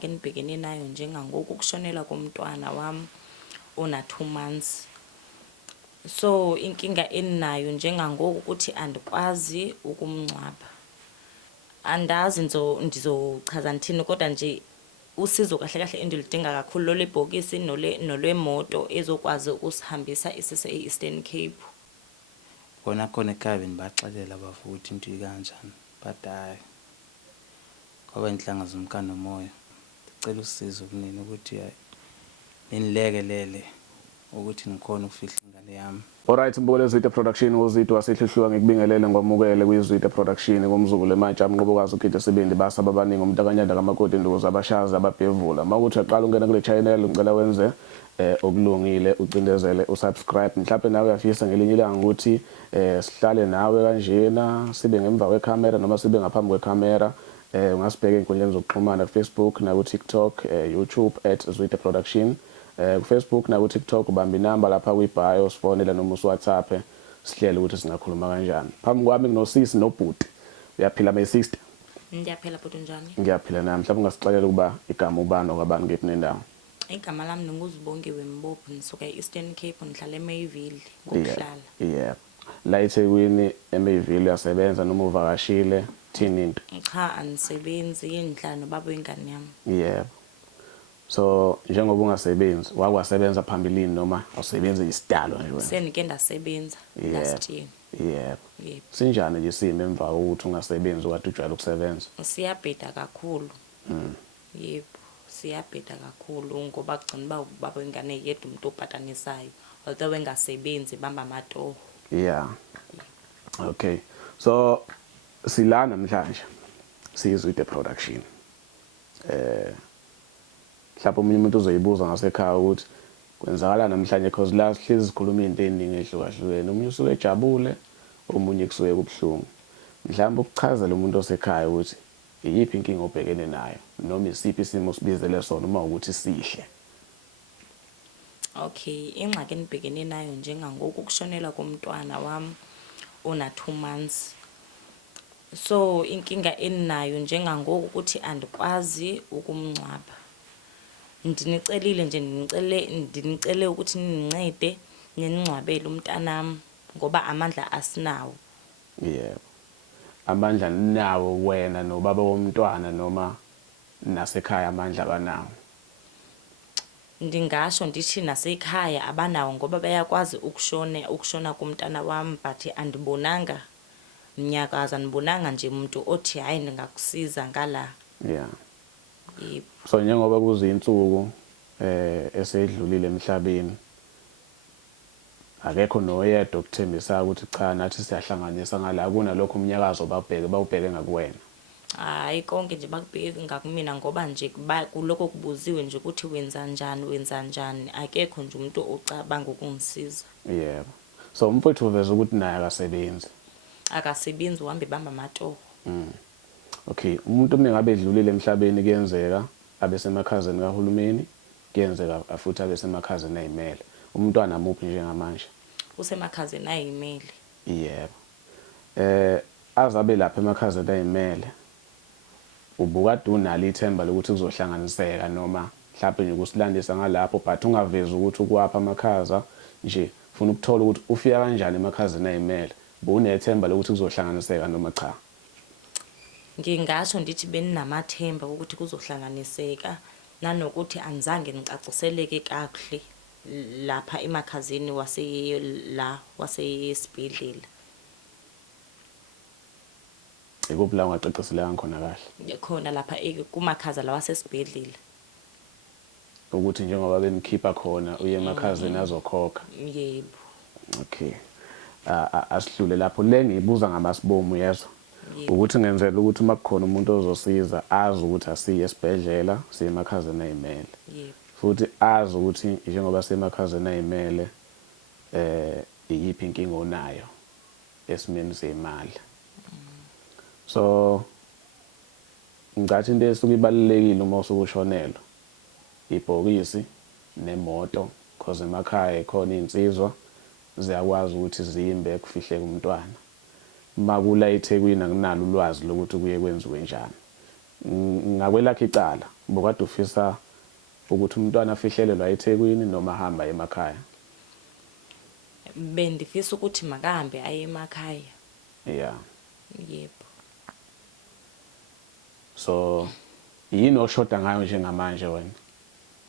ingxaki enibhekene nayo njengangoku ukushonela komntwana wam ona 2 months. So inkinga eninayo njengangoku ukuthi andikwazi ukumngcwaba. Andazi ndizochaza ndithini kodwa nje usizo kahle kahle endilidinga kakhulu lolebhokisi nolwemoto ezokwazi ukusihambisa isise e-Eastern Cape. Kona khona ekhaya benibaxelela bafuthi into ikanjani but hayi ngoba inhlanga zomkando moya ndicela usizo kunini ukuthi hayi ninilekelele ukuthi nikhona ukufihla ingane yami. Alright, mbukele Zwide Production uZwide wasehlihluka ngikubingelele ngwamukele kwiZwide Production ngomzukulu eMatsha amnqobokazi uKhithe Sibindi basa babaningi umntakanyanda kamakoti ndukuza abashazi ababhevula. Mawukuthi aqala ungena kule channel ngicela wenze okulungile ucindezele usubscribe. Mhlawumbe nawe uyafisa ngelinye ilanga ukuthi sihlale nawe kanjena sibe ngemva kwecamera noma sibe ngaphambi kwecamera. Ungasibheka inkundleni zokuxhumana kuFacebook na kuTikTok, YouTube @Zwide Production. Facebook na kuTikTok ubamba inamba lapha kwi-bio sifonela noma uWhatsApp sihlele ukuthi singakhuluma kanjani. Phambi kwami kunosisi nobhuti. Uyaphila my sister? Ngiyaphila bhuti njani? Ngiyaphila nami. Mhlawumbe ungasixelela ukuba igama ubani okabani ngephi nendawo? Igama lami nginguzibongiwe Mbophi ngisuka e-Eastern Cape ngihlala eMayville ngokuhlala. Yeah. La eThekwini eMayville uyasebenza noma uvakashile thini into? Cha anisebenzi ngihlala nobaba wengane yami. Yeah. So njengoba ungasebenzi wakwasebenza phambilini noma awusebenze isidalo nje wena? Senike ndasebenza last year. Yeah. Yebo. Sinjani nje sime emva kokuthi ungasebenzi ukade ujwayele ukusebenza? Siyabheda kakhulu. Yebo, siyabheda kakhulu ngoba kugcina uba ubaba wengane yedwa umuntu ophatanisayo. Although engasebenzi bamba amatoho. Yeah. Okay. So sila namhlanje siyiZwide Production. Mhlawumbe umunye umuntu uzoyibuza ngasekhaya ukuthi kwenzakala namhlanje because la sihlezi sikhuluma izinto eziningi ezihlukahlukene. Umunye usuke ejabule, omunye kusuke kubhlungu. Mhlawumbe ukuchazela umuntu osekhaya ukuthi iyiphi inkinga obhekene nayo noma isiphi isimo sibizele sona uma ukuthi sihle. Okay, ingxaki enibhekene nayo njengangoku ukushonela komntwana wam ona 2 months. So inkinga eninayo njengangoku ukuthi andikwazi ukumngcwaba. Ndinicelile nje ndinicele ukuthi nincede ningcwabele umntanami ngoba amandla asinawo. Yebo. Amandla nawo wena nobaba womntwana noma nasekhaya amandla banawo? Ndingasho ndithi nasekhaya abanawo ngoba bayakwazi ukushona kumntana wami but andibonanga mnyakaza nibonanga nje umuntu othi hayi ndingakusiza ngala. Yeah. Yebo. So njengoba kuzinsuku esedlulile emhlabeni akekho noyedwa ukuthembisa ukuthi cha nathi siyahlanganisa ngala kunalokho umnyakazo bawubheke ngakuwena. Hayi konke nje bakubheke ngakumina ngoba nje kuloko kubuziwe nje ukuthi wenza njani akekho nje umuntu ocabanga ukungisiza. Yebo. So umfowethu uveza ukuthi naye akasebenzi uhambe bamba amatoho. Okay, umuntu mengabe edlulile emhlabeni kuyenzeka abe semakhazeni kahulumeni, kuyenzeka futhi abe semakhazeni ayimele. Umntwana muphi njengamanje? Usemakhazeni ayimele. Yebo. Azabe lapha emakhazeni ayimele. Ubukade unalo ithemba lokuthi kuzohlanganiseka noma mhlawumbe nje kusilandisa ngalapho but ungavezi ukuthi ukwapha amakhaza nje ufuna ukuthola ukuthi ufika kanjani emakhazeni ayimele. Bunethemba lokuthi kuzohlanganiseka noma cha? Ngingasho ndithi beninamathemba ukuthi kuzohlanganiseka nanokuthi anzange ngicaciseleke kakuhle lapha emakhazeni wasesibhedlela. Ikuphi la ungacaciseleka khona kahle? Khona lapha kumakhaza la wasesibhedlela. Ukuthi njengoba benikhipha khona uye emakhazeni azokhokha. Yebo. Okay. Asidlule lapho le ngibuza ngamasibomu yezwa. Ukuthi ngenzela ukuthi makukhona umuntu ozosiza azi ukuthi asiye esibhedlela siyemakhazeni ayimele. Yebo. Futhi azi ukuthi njengoba siyemakhazeni ayimele iyiphi inkinga onayo esimeni semali. So ngathi into esuke ibalekile uma usukushonelwa ibhokisi nemoto because emakhaya khona insizwa ziyakwazi ukuthi zimbe kufihleke umntwana. Makula eThekwini akunalo ulwazi lokuthi kuye kwenziwe njani. ngakwelakhe icala bokade ufisa ukuthi umntwana afihlelelwe eThekwini noma ahamba emakhaya? Bendifisa ukuthi makahambe aye emakhaya. Yeah. Yebo. So yini oshoda ngayo njengamanje wena?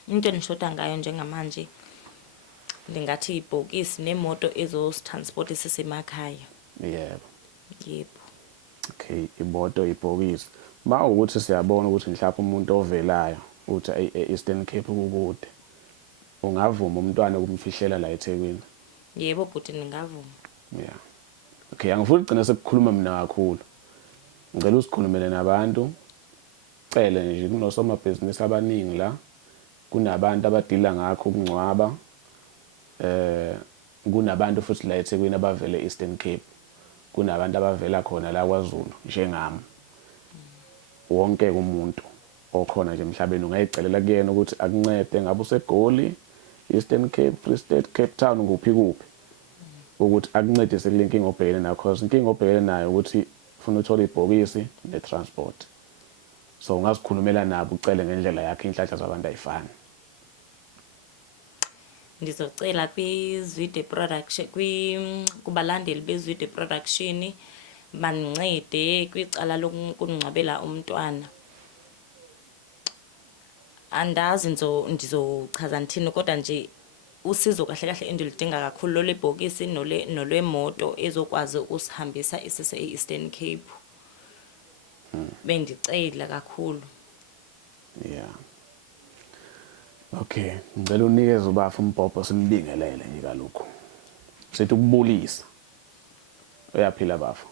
Into engishoda ngayo njengamanje ndingathi ibhokisi nemoto ezositransport sisemakhaya. Yebo. Yebo. Okay, imoto, ibhokisi. Mawukuthi siyabona ukuthi mhlawumbe umuntu ovelayo uthi e-Eastern Cape kukude. Ungavuma umntwana ukumfihlela la eThekwini? Yebo bhuti ningavuma. Yeah. Okay, angifuni ugcina sekukhuluma mina kakhulu. Ngicela usikhulumele nabantu. Cele nje kunosomabhizinisi abaningi la. Kunabantu abadila ngakho ukungcwaba. Kunabantu futhi la eThekwini abavele Eastern Cape. Kunabantu abavela khona la kwaZulu njengami. Wonke umuntu okhona nje emhlabeni ungayicelela kuyena ukuthi akuncede ngabe useGoli, Eastern Cape, Free State, Cape Town kuphi ukuthi akuncedise kule nkinga obhekene nayo because inkinga obhekene nayo ukuthi ufuna uthola ibhokisi netransport. So ungazikhulumela nabo ucele ngendlela yakhe inhlanhla zabantu ayifani. Ndizocela kwiZwide production kubalandeli beZwide production bancede kwicala lokungcwabela umntwana. Andazi ndizochaza nthini kodwa nje usizo kahle kahle endilidinga kakhulu lolebhokisi nolwemoto ezokwazi ukusihambisa isise eEastern Cape. Bendicela kakhulu. Yeah. Okay, ngicela unikeze ubafa umbhobho simbingelele nje kalokho. Sithi ukubulisa. Uyaphila bafa.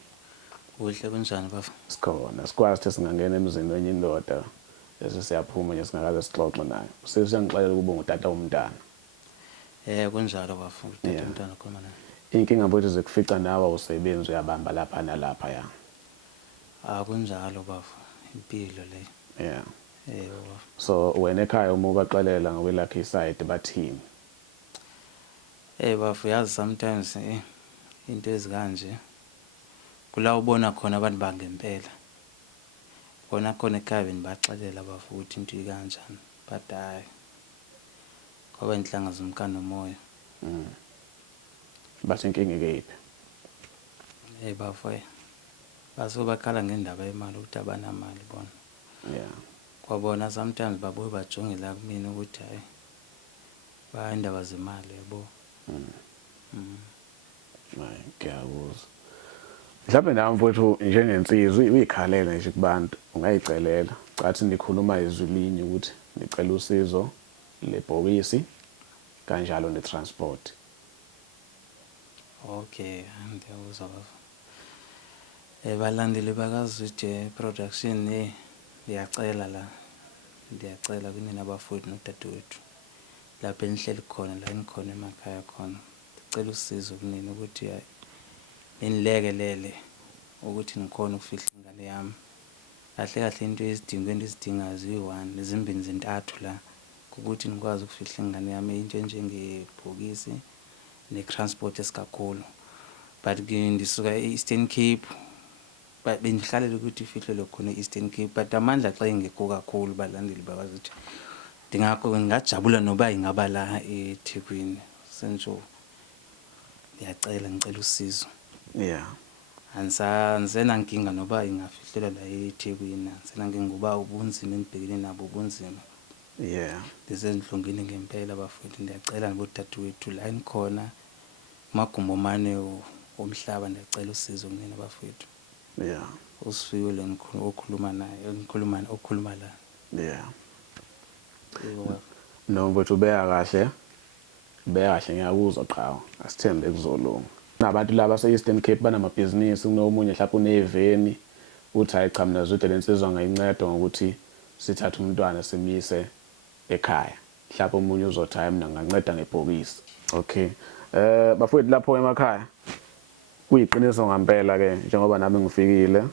Kuhle kunjani bafa? Sikhona, sikwazi ukuthi singangena emzini wenye indoda bese siyaphuma nje singakaze sixoxe nayo. Sesiyangixelela ukuba ngutata womntana. Kunjalo bafa, utata womntana khona naye. Inkinga mfowethu zikufica nawe awusebenzi uyabamba lapha nalapha ya. Kunjalo bafa, impilo le. Yeah. Bafa. So wena ekhaya uma ubaxelela ngokwelakhe iside bathini? Bafa, yazi sometimes into ezikanje kula ubona khona abantu bangempela. Khona ekhaya benibaxelela bafa ukuthi into ikanjani, but hayi ngoba inhlanga zomkando moya. Bathi inkinga ikephi? Bafa, basuke bakhala ngendaba yemali ukuthi abanamali bona. Yeah. Kwabona sometimes babuye bajongela kumina ukuthi hayi bayindaba zemali yabo. Hayi ngiyakuzwa. Mhlawumbe nawe mfowethu njengensizwa uyikhalela nje kubantu ungayicelela. Cathi nikhuluma izwi linye ukuthi nicela usizo lebhokisi kanjalo netransport. Okay, ngiyakuzwa bafa. Balandeli bakaZwide production ndiyacela kunina abafowethu nodadewethu lapha enihleli khona la engikhona emakhaya khona. Ndicela usizo kunina ukuthi enilekelele ukuthi ngikhona ukufihla ingane yami. Kahle kahle into endizidingayo ziyi-1 ezimbili zintathu la ukuthi nikwazi ukufihla ingane yami into enjengebhokisi netransport esikakhulu. But ngisuka eEastern Cape but bendihlalela ukuthi ifihlelo khona eEastern Cape but amandla xa engekho kakhulu balandeli bakaZwide ngingajabula noba ingaba la eThekwini. Senjo ngicela usizo. Yeah. Angisena nkinga noba ingafihlela la eThekwini. Angisena ngingoba ubunzima engibhekene nabo ubunzima. Yeah. Ndisendlongeni ngempela bafowethu ndiyacela nabodadewethu la enikhona magumomane omhlaba ndiyacela usizo kunina bafowethu. Yeah. Usifiwe le okhuluma naye okhuluma la. Yeah. No mfowethu beya kahle ngiyakuzwa qha asithembe kuzolunga. Nabantu laba se-Eastern Cape banamabhizinisi kunomunye mhlawumbe uneveni uthi hayi cha mina Zwide lensizwa ngayinceda ngokuthi sithathe umntwana simise ekhaya. Mhlawumbe umunye uzothi hayi mina nginganceda ngebhokisi. Okay. Bafowethu lapho emakhaya kuyiqiniso ngempela ke njengoba nami ngifikile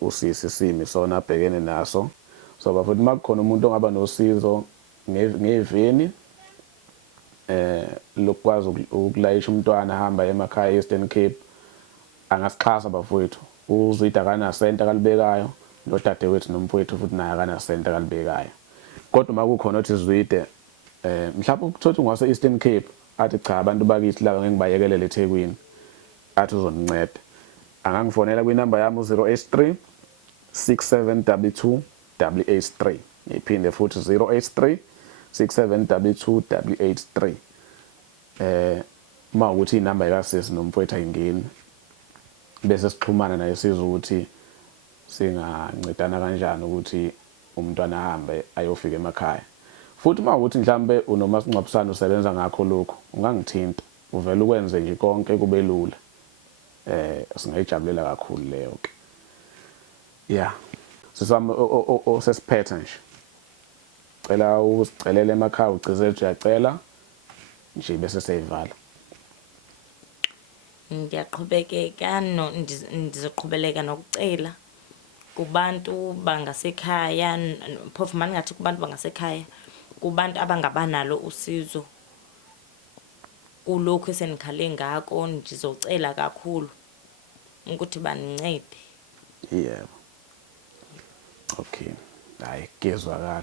usisi simi sona abhekene naso. So bafowethu makukhona umuntu ongaba nosizo ngeveni lokwazi ukulayisha umntwana ahamba emakhaya eEastern Cape angasixhasa bafowethu. uZwide akana senta kalibekayo nodadewethu nomfowethu futhi naye akanasente akalibekayo. Kodwa uma kukhona othi Zwide mhlawumbe ukuthothi ungwase Eastern Cape athi cha abantu bakithi la ngibayekelele eThekwini athi uzoninceda. Angangifonela kwinamba yami u-083 6722 883. Ngiphinde futhi 083 6722 883. Uma ukuthi inamba yakasisi nomfowethu ayingeni bese sixhumana naye sizwe ukuthi singancedana kanjani ukuthi umntwana ahambe ayofika emakhaya. Futhi uma ukuthi mhlambe unomasingcwabisane usebenza ngakho lokho ungangithinta uvela ukwenze nje konke kube lula. Singayijabulela kakhulu leyo ke. Yeah. Sisami osesiphethe nje. Cela usicelela emakhaya ugcizelwe uyacela nje bese seyivala. Ngiyaqhubekeka ndizoqhubeleka nokucela kubantu bangasekhaya phofu manje ngathi kubantu bangasekhaya kubantu abangabanalo usizo kulokho esenikhale ngako ngizocela kakhulu ukuthi banincede. Yebo. Okay. Hayi kezwakala.